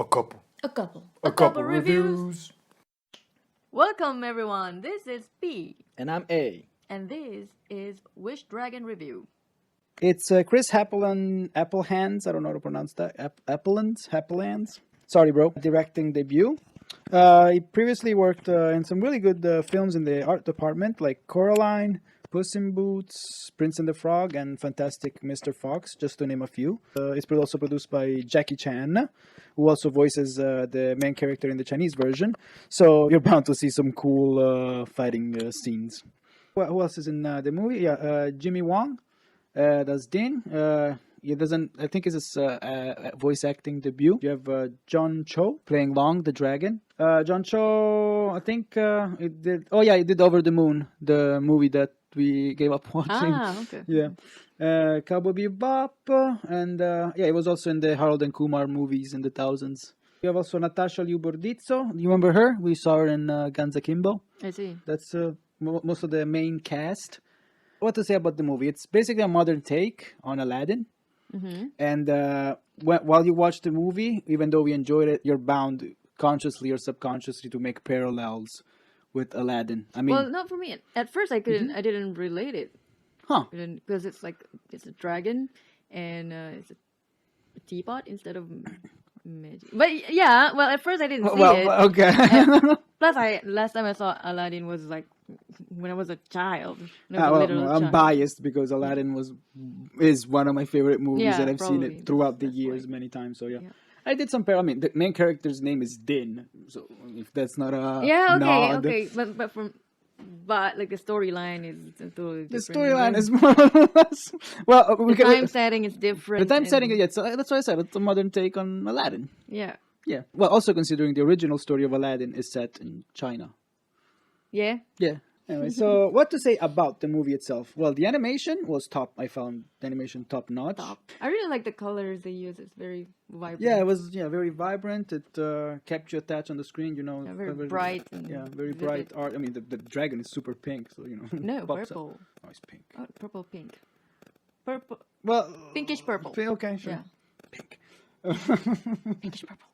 A couple. A couple. A couple reviews. Welcome everyone. This is P, And I'm A. and this is Wish Dragon Review. It's Chris Applehands. I don't know how to pronounce that. Applehands. Sorry, bro. Directing debut. He previously worked in some really good films in the art department, like Coraline, Puss in Boots, Prince and the Frog, and Fantastic Mr. Fox, just to name a few. It's also produced by Jackie Chan, who also voices the main character in the Chinese version. So you're bound to see some cool fighting scenes. Who else is in the movie? Jimmy Wong. That's Din. He doesn't. I think it's his voice acting debut. You have John Cho playing Long the dragon. John Cho, I think he did. Oh yeah, he did Over the Moon, the movie that we gave up watching. Okay. Yeah. Cowboy Bebop, and he was also in the Harold and Kumar movies in the thousands. You have also Natasha Liu Bordizzo. You remember her? We saw her in Guns Akimbo. I see. That's most of the main cast. What to say about the movie? It's basically a modern take on Aladdin. Mm-hmm. And while you watch the movie, even though we enjoyed it, you're bound consciously or subconsciously to make parallels with Aladdin. I mean, Well, not for me. At first, I couldn't. I didn't relate it. huh? Because it's a dragon, and it's a teapot instead of magic. But yeah, well, at first I didn't see it. Okay. Plus, last time I saw Aladdin was like when I was a child. When I was a little I'm child. biased because Aladdin is one of my favorite movies, Yeah, and I've seen probably. it throughout the That's years why. many times. So yeah. Yeah. I did some I mean, the main character's name is Din, so if that's not a Yeah, okay, nod, okay, but like the storyline is totally different. the storyline is more or less well. The time setting is different. The time and- setting, yeah, so that's why I said it's a modern take on Aladdin. Yeah, Yeah. Well, also considering the original story of Aladdin is set in China. yeah. Yeah. Anyway, so what to say about the movie itself? Well, the animation was top. I found the animation top notch. Top. I really like the colors they use. It's very vibrant. Yeah, it was very vibrant. It kept you attached on the screen. You know, Yeah, very bright and very vivid. bright art. I mean, the dragon is super pink, so you know. No, pops up. purple. Oh, it's pink. Oh, purple, pink. Purple, Well, pinkish purple. Okay, sure. Yeah, Pink. pinkish purple.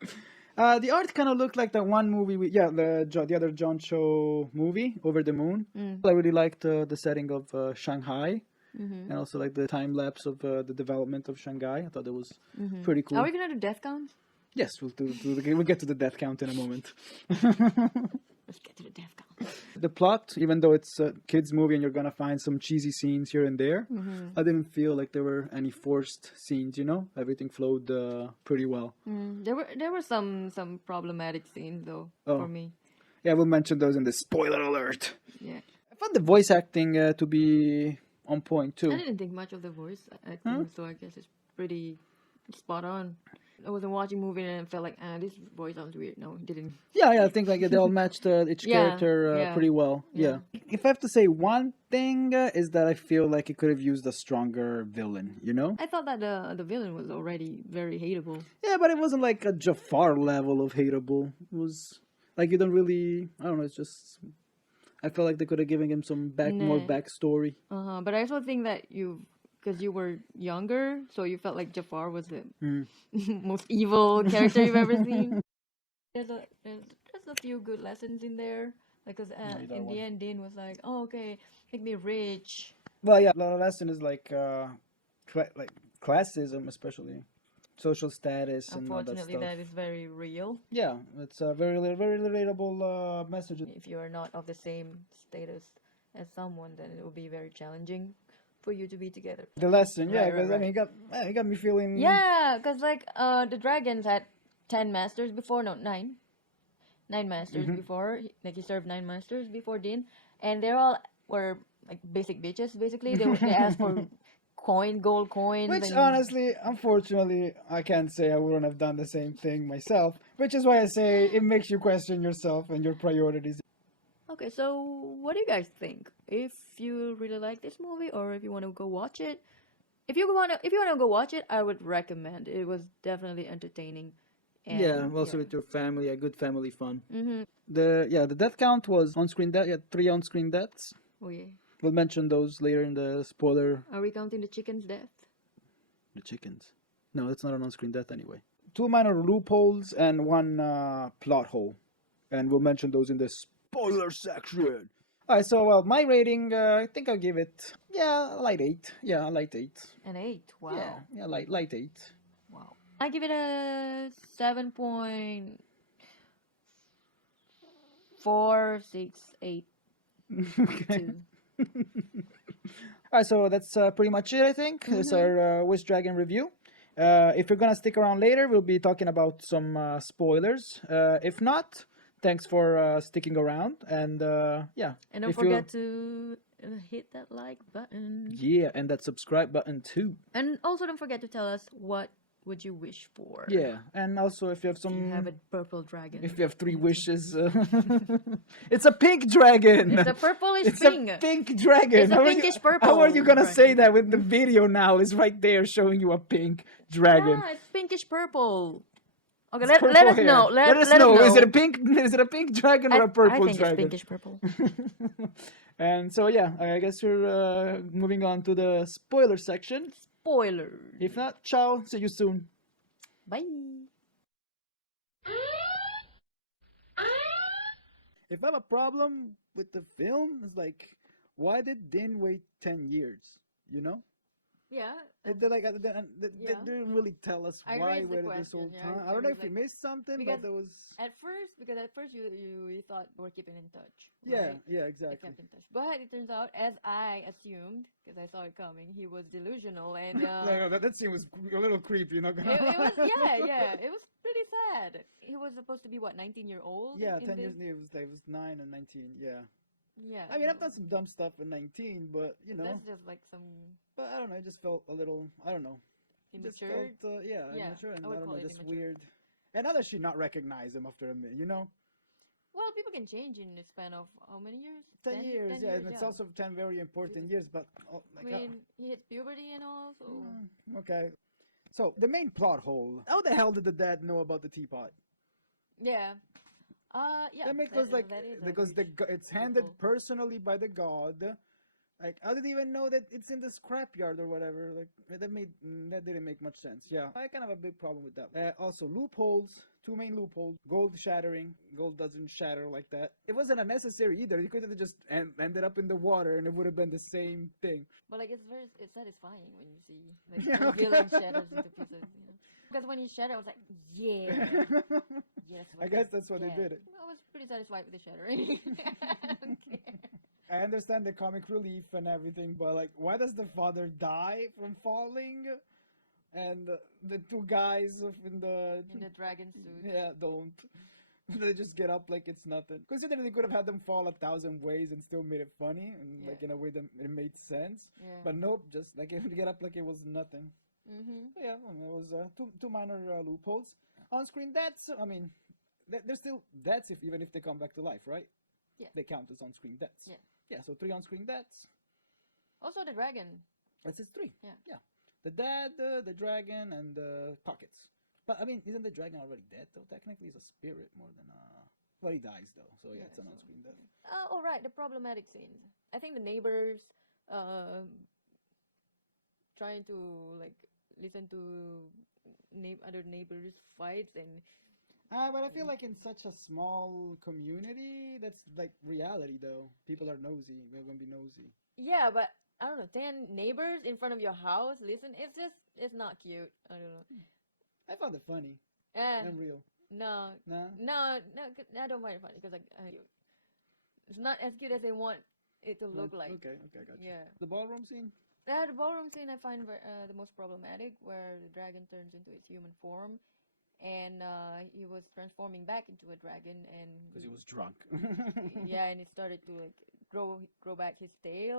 The art kind of looked like the one movie the other John Cho movie, Over the Moon. I really liked the setting of Shanghai, and also like the time lapse of the development of Shanghai. I thought that was pretty cool. Are we gonna do death counts? Yes, we'll get to the death count in a moment. Let's get to the death count. The plot, even though it's a kids movie and you're gonna find some cheesy scenes here and there, I didn't feel like there were any forced scenes. You know, everything flowed pretty well. There were some problematic scenes though Oh. for me. Yeah, we'll mention those in the spoiler alert. Yeah, I found the voice acting to be on point too. I didn't think much of the voice acting, so I guess it's pretty spot on. I wasn't watching movie and I felt like, this voice sounds weird. No, it didn't. Yeah, I think like they all matched each Yeah, character yeah. pretty well. Yeah. If I have to say one thing, is that I feel like it could have used a stronger villain. You know? I thought that the villain was already very hateable. Yeah, but it wasn't like a Jafar level of hateable. It was like you don't really. I don't know. It's just. I felt like they could have given him some more Nah. backstory. But I also think that because you were younger, so you felt like Jafar was the most evil character you've ever seen. There's a few good lessons in there. Because in the end, Din was like, "Oh, okay, make me rich." Well, yeah, the lesson is like classism, especially social status and all that Unfortunately, stuff. that is very real. Yeah, it's a very relatable message. If you are not of the same status as someone, then it will be very challenging for you to be together. The lesson, yeah, Right, because right, I mean, it got me feeling. Yeah, because like the dragons had 10 masters before, no, 9 masters before. Like he served 9 masters before Din, and they all were like basic bitches. Basically, they asked for gold coins. Which and, honestly, unfortunately, I can't say I wouldn't have done the same thing myself. Which is why I say it makes you question yourself and your priorities. Okay, so what do you guys think? If you really like this movie, or if you want to go watch it, if you wanna go watch it, I would recommend. It was definitely entertaining. And, Yeah, also with your family, a good family fun. The death count was on-screen death. Yeah, 3 on-screen deaths. Oh yeah. We'll mention those later in the spoiler. Are we counting the chicken's death? The chickens. No, that's not an on-screen death anyway. two minor loopholes and one plot hole, and we'll mention those in the spoiler section. All right, so well, my rating, I think I'll give it, a light 8. Yeah, a light 8. An 8. Wow. Yeah, light 8. Wow. I give it a 7.468. Okay. All right, so that's pretty much it, I think. It's our Wish Dragon review. If you're going to stick around later, we'll be talking about some spoilers. If not, thanks for sticking around. And yeah. And don't if forget to hit that like button. Yeah, and that subscribe button too. And also don't forget to tell us what would you wish for. Yeah, and also if you have You some... have a purple dragon. If you have 3 wishes, it's a pink dragon. It's a purplish It's pink. a pink dragon. It's a How are you- pinkish purple How are you gonna say dragon. that when the video now is right there showing you a pink dragon? Yeah, it's pinkish purple. Okay, It's let purple us hair. know. Let us know. know. Is it a pink? Is it a pink dragon or a purple I think dragon? it's pinkish purple. And so yeah, I guess we're moving on to the spoiler section. Spoiler. If not, ciao. See you soon. Bye. If I have a problem with the film, it's like, why did Din wait 10 years? You know? Yeah. They Yeah. didn't really tell us I why raised the waited this whole question, yeah, time. I I don't know was if we like- missed something, because but there was... Because at first you thought we were keeping in touch. Yeah, right? yeah, They exactly. kept in touch. But it turns out, as I assumed, because I saw it coming, he was delusional and that scene was a little creepy, you know? it was it was pretty sad. He was supposed to be what, 19-year-old? Yeah, in 10 this? years, it was 9 and 19, yeah. Yeah. I mean, I've no. done some dumb stuff at 19, but, you know, That's just like some but I don't know, it just felt a little, I don't know. Just immature. felt, Yeah, immature, and I I, would don't call know, it just immature. weird. And how does she not recognize him after a minute, you know? Well, people can change in the span of how many years? 10 years, 10 yeah, and it's yeah. also 10 very important years, but, I mean, he hits puberty and all, so okay. So, the main plot hole. How the hell did the dad know about the teapot? yeah. Yeah. That because like that is a because huge it's handed loophole. personally by the god. Like, how did he even know that it's in the scrapyard or whatever? Like, that didn't make much sense. Yeah, I kind of have a big problem with that. Also, loopholes. 2 main loopholes. Gold shattering. Gold doesn't shatter like that. It wasn't unnecessary either. He could have just ended up in the water and it would have been the same thing. But like it's satisfying when you see like Yeah, the okay. villain shatters into pieces. You know? Because when he shattered, I was like, yeah, yes. I guess that's why they did it. I was pretty satisfied with the shattering. Okay. I understand the comic relief and everything, but like, why does the father die from falling? And the 2 guys in the dragon suit. yeah don't. They just get up like it's nothing. Considering they could have had them fall 1,000 ways and still made it funny and like in a way that it made sense. Yeah. But nope, just like get up like it was nothing. Mhm. Yeah, I mean, it was two minor loopholes. On-screen deaths. I mean, they're still deaths even if they come back to life, right? Yeah. They count as on-screen deaths. Yeah. Yeah. So 3 on-screen deaths. Also the dragon. That's his 3. Yeah. Yeah. The dad, the dragon, and the pockets. But I mean, isn't the dragon already dead though? Technically, he's a spirit more than well, he dies though. So yeah, it's an so- on-screen death. Oh, right, the problematic scenes. I think the neighbors trying to like listen to other neighbors fights and But I feel like in such a small community, that's like reality though. People are nosy. They're gonna be nosy. yeah, but I don't know, 10 neighbors in front of your house listen, it's not cute. I don't know. I found it funny Eh, and real. no, Nah. no, 'cause I don't find it funny because like it's not as cute as they want it to look like. Okay, I got you. Yeah. The ballroom scene. The ballroom scene I find the most problematic, where the dragon turns into its human form, and he was transforming back into a dragon, and Because he was drunk. yeah, and it started to like grow back his tail.